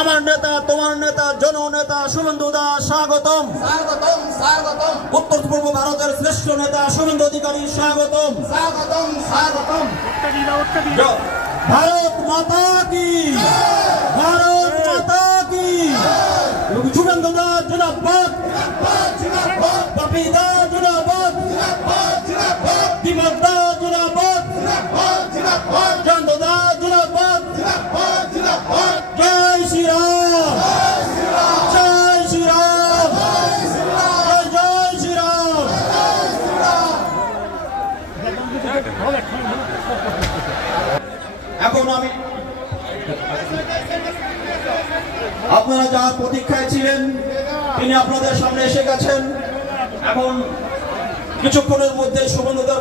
আমার নেতা তোমার নেতা জননেতা শুভেন্দু দাস স্বাগতম স্বাগতম স্বাগতম উত্তর পূর্ব ভারতের শ্রেষ্ঠ নেতা শুভেন্দু অধিকারী স্বাগতম স্বাগতম স্বাগতম ভারত মাতা কি ভারত মাতা কি শুভেন্দু দাস জিন্দাবাদ বাপি দাস জিন্দাবাদ বিমল দাস জিন্দাবাদ চন্দ্র দাস জিন্দাবাদ জয় শ্রীরাম জয় শ্রীরাম জয় শ্রীরাম। এখন আমি আপনারা যার প্রতীক্ষায় ছিলেন তিনি আপনাদের সামনে এসে গেছেন। এখন কিছুক্ষণের মধ্যে শুভেন্দু দার